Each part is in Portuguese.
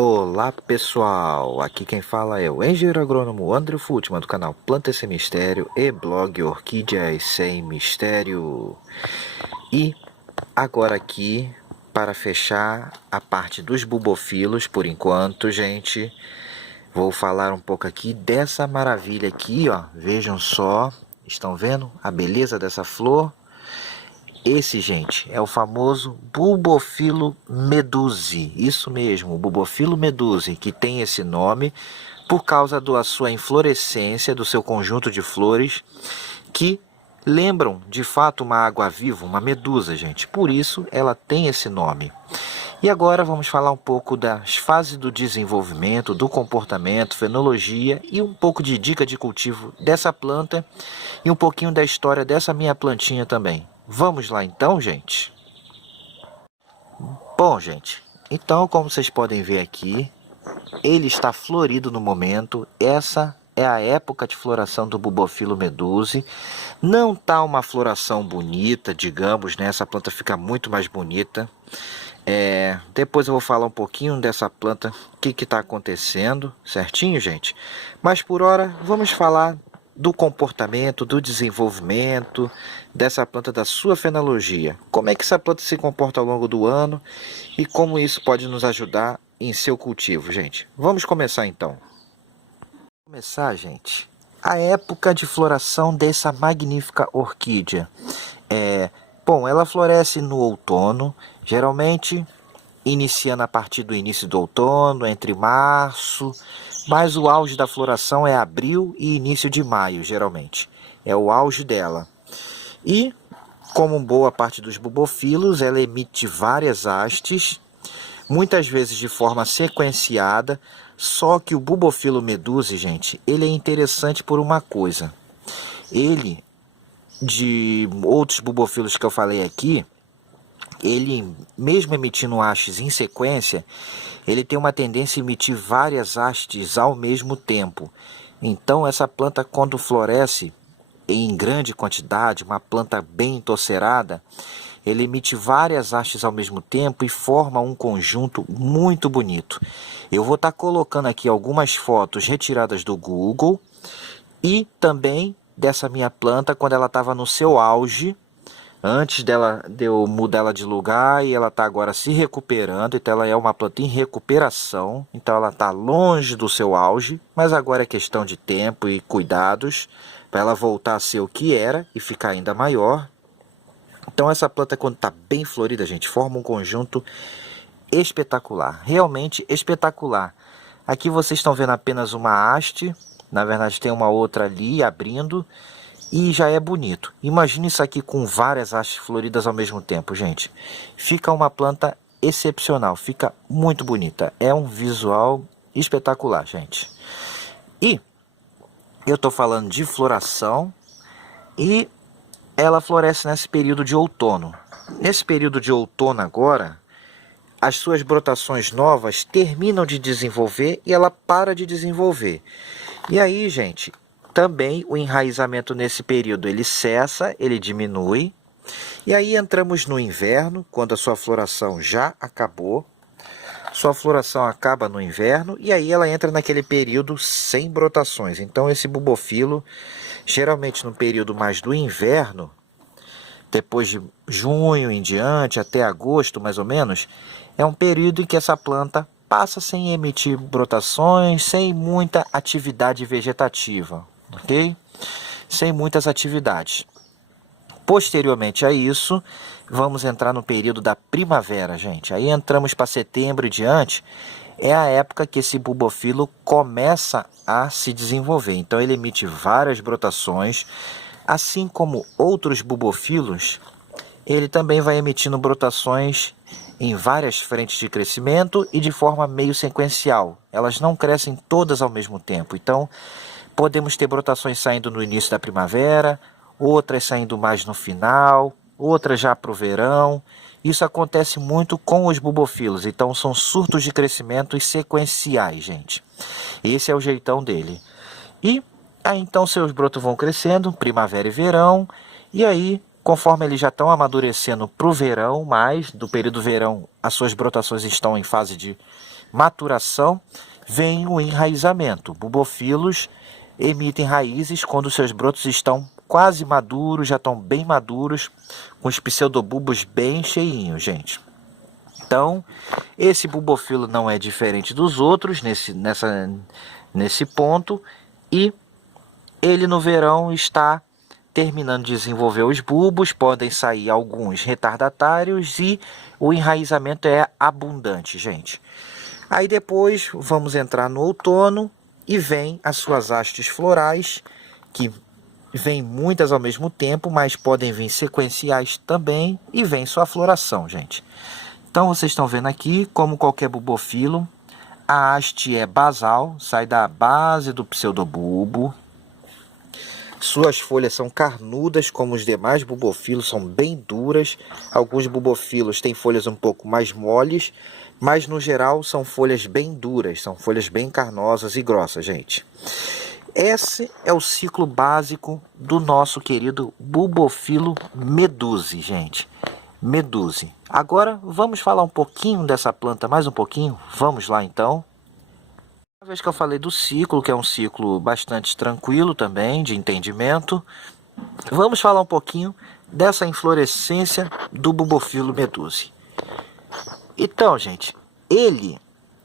Olá pessoal, aqui quem fala é o engenheiro agrônomo André Futman do canal Planta Sem Mistério e blog Orquídeas Sem Mistério. E agora aqui, para fechar a parte dos bubofilos por enquanto, gente, vou falar um pouco aqui dessa maravilha aqui, ó. Vejam só, estão vendo a beleza dessa flor? Esse, gente, é o famoso Bulbophyllum medusae. Isso mesmo, o Bulbophyllum medusae, que tem esse nome por causa da sua inflorescência, do seu conjunto de flores, que lembram de fato uma água-viva, uma medusa, gente. Por isso ela tem esse nome. E agora vamos falar um pouco das fases do desenvolvimento, do comportamento, fenologia e um pouco de dica de cultivo dessa planta e um pouquinho da história dessa minha plantinha também. Vamos lá então, gente? Bom, gente, então como vocês podem ver aqui, ele está florido no momento. Essa é a época de floração do Bulbophyllum medusae. Não está uma floração bonita, digamos, né? Essa planta fica muito mais bonita. Depois eu vou falar um pouquinho dessa planta, o que está acontecendo, certinho, gente? Mas por hora, vamos falar do comportamento, do desenvolvimento dessa planta, da sua fenologia. Como é que essa planta se comporta ao longo do ano e como isso pode nos ajudar em seu cultivo, gente. Vamos começar então. Começar, gente, a época de floração dessa magnífica orquídea. Bom, ela floresce no outono, geralmente iniciando a partir do início do outono, entre março, mas o auge da floração é abril e início de maio, geralmente. É o auge dela. E, como boa parte dos bubofilos, ela emite várias hastes, muitas vezes de forma sequenciada, só que o Bulbophyllum medusae, gente, ele é interessante por uma coisa. Ele, de outros bubofilos que eu falei aqui, ele, mesmo emitindo hastes em sequência, ele tem uma tendência a emitir várias hastes ao mesmo tempo. Então, essa planta, quando floresce em grande quantidade, uma planta bem entocerada, ele emite várias hastes ao mesmo tempo e forma um conjunto muito bonito. Eu vou estar colocando aqui algumas fotos retiradas do Google e também dessa minha planta quando ela estava no seu auge, antes de eu mudar ela de lugar, e ela está agora se recuperando. Então ela é uma planta em recuperação, então ela está longe do seu auge, mas agora é questão de tempo e cuidados para ela voltar a ser o que era e ficar ainda maior. Então essa planta, quando está bem florida, gente, forma um conjunto espetacular, realmente espetacular. Aqui vocês estão vendo apenas uma haste, na verdade tem uma outra ali abrindo, e já é bonito. Imagine isso aqui com várias hastes floridas ao mesmo tempo, gente. Fica uma planta excepcional, fica muito bonita. É um visual espetacular, gente. E eu estou falando de floração e ela floresce nesse período de outono. Nesse período de outono agora, as suas brotações novas terminam de desenvolver e ela para de desenvolver. E aí, gente, também o enraizamento nesse período ele cessa, ele diminui. E aí entramos no inverno, quando a sua floração já acabou. Sua floração acaba no inverno e aí ela entra naquele período sem brotações. Então esse bulbofilo, geralmente no período mais do inverno, depois de junho em diante, até agosto mais ou menos, é um período em que essa planta passa sem emitir brotações, sem muita atividade vegetativa, ok? Sem muitas atividades. Posteriormente a isso, vamos entrar no período da primavera, gente. Aí entramos para setembro e diante, é a época que esse bulbofilo começa a se desenvolver. Então ele emite várias brotações, assim como outros bulbofilos, ele também vai emitindo brotações em várias frentes de crescimento e de forma meio sequencial. Elas não crescem todas ao mesmo tempo. Então, podemos ter brotações saindo no início da primavera, outras saindo mais no final, outras já para o verão. Isso acontece muito com os bulbofilos. Então, são surtos de crescimento sequenciais, gente. Esse é o jeitão dele. E aí, então, seus brotos vão crescendo, primavera e verão, e aí, conforme eles já estão amadurecendo para o verão, mais do período verão, as suas brotações estão em fase de maturação, vem o enraizamento. Bubofilos emitem raízes quando seus brotos estão quase maduros, já estão bem maduros, com os pseudobulbos bem cheinhos, gente. Então, esse bubofilo não é diferente dos outros nesse ponto, e ele no verão está terminando de desenvolver os bulbos, podem sair alguns retardatários e o enraizamento é abundante, gente. Aí depois vamos entrar no outono e vem as suas hastes florais, que vem muitas ao mesmo tempo, mas podem vir sequenciais também, e vem sua floração, gente. Então vocês estão vendo aqui, como qualquer bubofilo, a haste é basal, sai da base do pseudobulbo. Suas folhas são carnudas, como os demais bubofilos, são bem duras. Alguns bubofilos têm folhas um pouco mais moles, mas no geral são folhas bem duras, são folhas bem carnosas e grossas, gente. Esse é o ciclo básico do nosso querido bubofilo meduse, gente. Meduse. Agora vamos falar um pouquinho dessa planta, mais um pouquinho? Vamos lá então. Uma vez que eu falei do ciclo, que é um ciclo bastante tranquilo também, de entendimento, vamos falar um pouquinho dessa inflorescência do bubofilo meduse. Então, gente,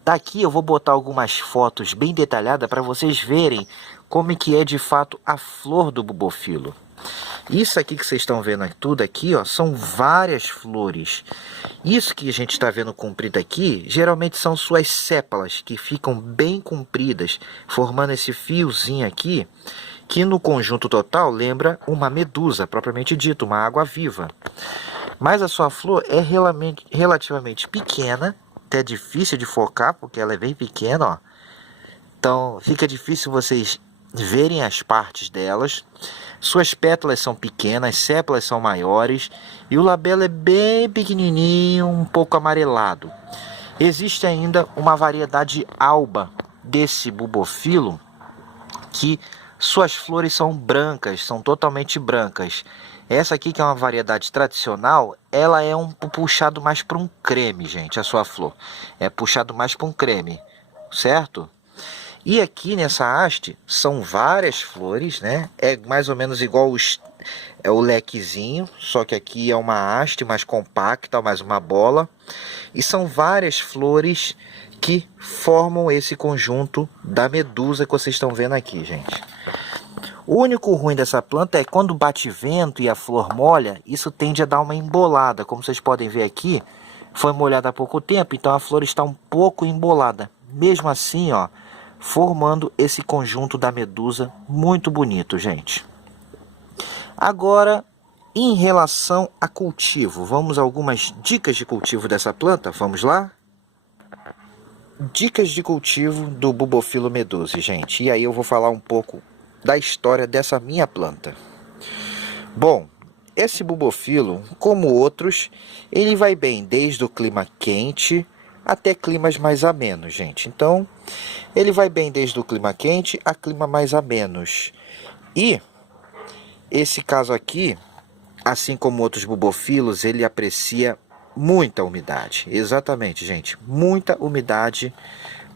daqui eu vou botar algumas fotos bem detalhadas para vocês verem como que é de fato a flor do bubofilo. Isso aqui que vocês estão vendo tudo aqui, ó, são várias flores. Isso que a gente está vendo comprido aqui, geralmente são suas sépalas, que ficam bem compridas, formando esse fiozinho aqui, que no conjunto total lembra uma medusa, propriamente dito, uma água-viva. Mas a sua flor é relativamente pequena, até difícil de focar, porque ela é bem pequena, ó. Então fica difícil vocês verem as partes delas. Suas pétalas são pequenas, as sépalas são maiores e o labelo é bem pequenininho, um pouco amarelado. Existe ainda uma variedade alba desse bubofilo, que suas flores são brancas, são totalmente brancas. Essa aqui, que é uma variedade tradicional, ela é um puxado mais para um creme, gente, a sua flor. É puxado mais para um creme, certo? E aqui nessa haste são várias flores, né? É mais ou menos igual o lequezinho, só que aqui é uma haste mais compacta, mais uma bola. E são várias flores que formam esse conjunto da medusa que vocês estão vendo aqui, gente. O único ruim dessa planta é quando bate vento e a flor molha, isso tende a dar uma embolada. Como vocês podem ver aqui, foi molhada há pouco tempo, então a flor está um pouco embolada. Mesmo assim, ó, formando esse conjunto da medusa muito bonito, gente. Agora, em relação a cultivo, vamos a algumas dicas de cultivo dessa planta, vamos lá? Dicas de cultivo do bubofilo meduse, gente. E aí eu vou falar um pouco da história dessa minha planta. Bom, esse bubofilo, como outros, ele vai bem desde o clima quente até climas mais amenos, gente. Então, ele vai bem desde o clima quente a clima mais amenos. E esse caso aqui, assim como outros bubofilos, ele aprecia muita umidade. Exatamente, gente, muita umidade.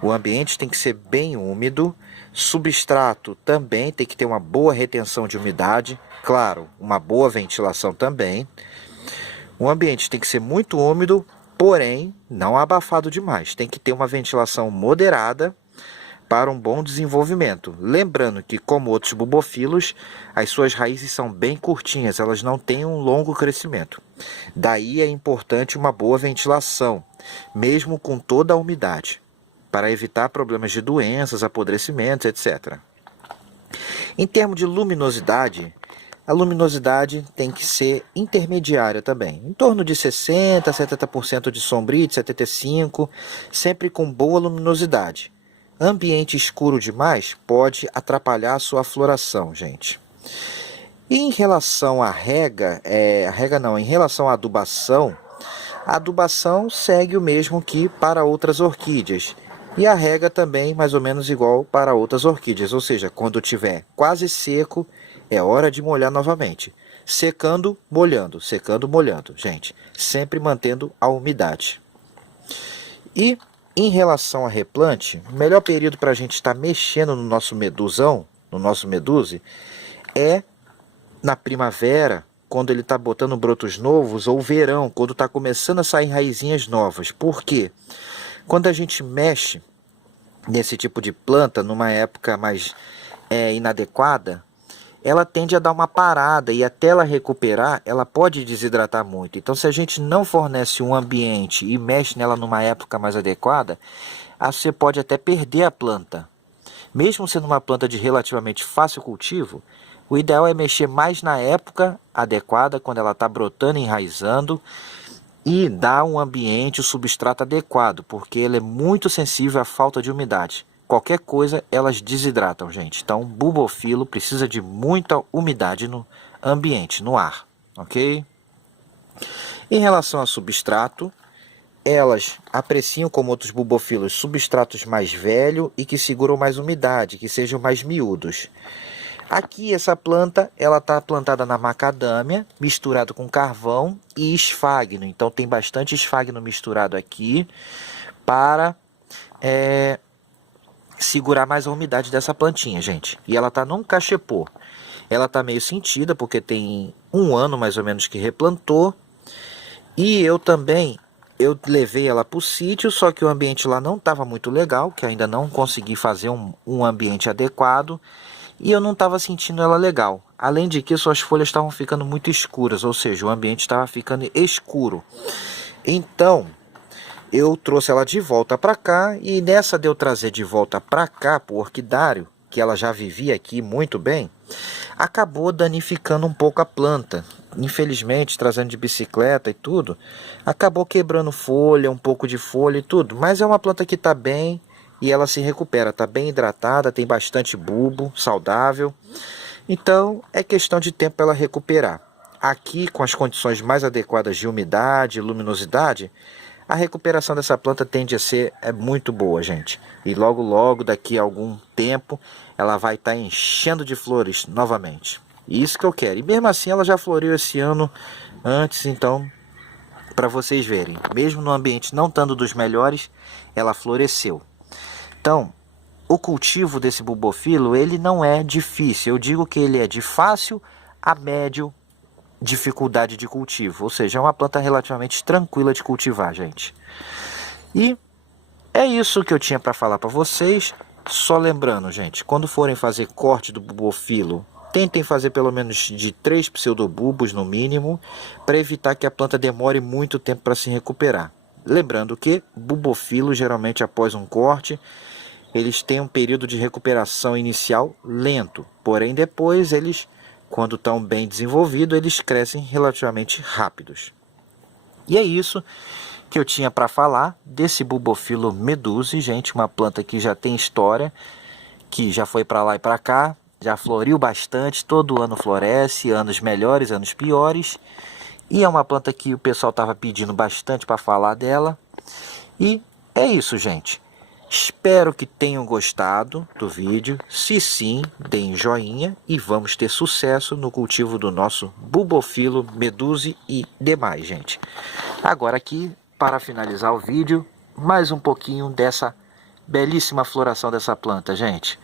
O ambiente tem que ser bem úmido. Substrato também tem que ter uma boa retenção de umidade. Claro, uma boa ventilação também. O ambiente tem que ser muito úmido, porém não abafado demais. Tem que ter uma ventilação moderada para um bom desenvolvimento. Lembrando que, como outros bubofilos, as suas raízes são bem curtinhas, elas não têm um longo crescimento. Daí é importante uma boa ventilação, mesmo com toda a umidade, para evitar problemas de doenças, apodrecimentos, etc. Em termos de luminosidade, a luminosidade tem que ser intermediária também, em torno de 60% a 70% de sombrite, 75%, sempre com boa luminosidade. Ambiente escuro demais pode atrapalhar a sua floração, gente. E em relação à em relação à adubação, a adubação segue o mesmo que para outras orquídeas. E a rega também mais ou menos igual para outras orquídeas, ou seja, quando tiver quase seco, é hora de molhar novamente. Secando, molhando, gente. Sempre mantendo a umidade. E Em relação a replante, o melhor período para a gente estar mexendo no nosso medusão, no nosso meduse, é na primavera, quando ele está botando brotos novos, ou verão, quando está começando a sair raizinhas novas. Por quê? Quando a gente mexe nesse tipo de planta, numa época mais inadequada, ela tende a dar uma parada e até ela recuperar, ela pode desidratar muito. Então, se a gente não fornece um ambiente e mexe nela numa época mais adequada, você pode até perder a planta. Mesmo sendo uma planta de relativamente fácil cultivo, o ideal é mexer mais na época adequada, quando ela está brotando e enraizando, e dar um ambiente, o substrato adequado, porque ele é muito sensível à falta de umidade. Qualquer coisa, elas desidratam, gente. Então, bulbofilo precisa de muita umidade no ambiente, no ar, ok? Em relação ao substrato, elas apreciam, como outros bulbofilos, substratos mais velhos e que seguram mais umidade, que sejam mais miúdos. Aqui, essa planta, ela está plantada na macadâmia, misturado com carvão e esfagno. Então, tem bastante esfagno misturado aqui para segurar mais a umidade dessa plantinha, gente. E ela está num cachepô. Ela está meio sentida, porque tem 1 ano mais ou menos que replantou. E eu levei ela para o sítio, só que o ambiente lá não estava muito legal, que ainda não consegui fazer um ambiente adequado. E eu não estava sentindo ela legal. Além de que suas folhas estavam ficando muito escuras, ou seja, o ambiente estava ficando escuro. Então, eu trouxe ela de volta para cá, e nessa de eu trazer de volta para cá, para o orquidário, que ela já vivia aqui muito bem, acabou danificando um pouco a planta. Infelizmente, trazendo de bicicleta e tudo, acabou quebrando folha, um pouco de folha e tudo. Mas é uma planta que está bem e ela se recupera, está bem hidratada, tem bastante bulbo, saudável. Então, é questão de tempo para ela recuperar. Aqui, com as condições mais adequadas de umidade e luminosidade, a recuperação dessa planta tende a ser muito boa, gente. E logo, logo, daqui a algum tempo, ela vai estar enchendo de flores novamente. Isso que eu quero. E mesmo assim, ela já floriu esse ano antes, então, para vocês verem. Mesmo no ambiente não estando dos melhores, ela floresceu. Então, o cultivo desse bulbofilo, ele não é difícil. Eu digo que ele é de fácil a médio dificuldade de cultivo, ou seja, é uma planta relativamente tranquila de cultivar, gente. E é isso que eu tinha para falar para vocês. Só lembrando, gente, quando forem fazer corte do bulbofilo, tentem fazer pelo menos de 3 pseudobulbos no mínimo, para evitar que a planta demore muito tempo para se recuperar. Lembrando que bulbofilo, geralmente após um corte, eles têm um período de recuperação inicial lento, porém depois eles, quando estão bem desenvolvidos, eles crescem relativamente rápidos. E é isso que eu tinha para falar desse bulbofilo meduse, gente, uma planta que já tem história, que já foi para lá e para cá, já floriu bastante, todo ano floresce, anos melhores, anos piores, e é uma planta que o pessoal estava pedindo bastante para falar dela. E é isso, gente. Espero que tenham gostado do vídeo. Se sim, deem joinha e vamos ter sucesso no cultivo do nosso bulbofilo meduse e demais, gente. Agora aqui, para finalizar o vídeo, mais um pouquinho dessa belíssima floração dessa planta, gente.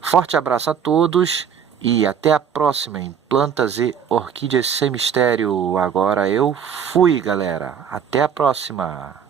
Forte abraço a todos e até a próxima em Plantas e Orquídeas Sem Mistério. Agora eu fui, galera. Até a próxima.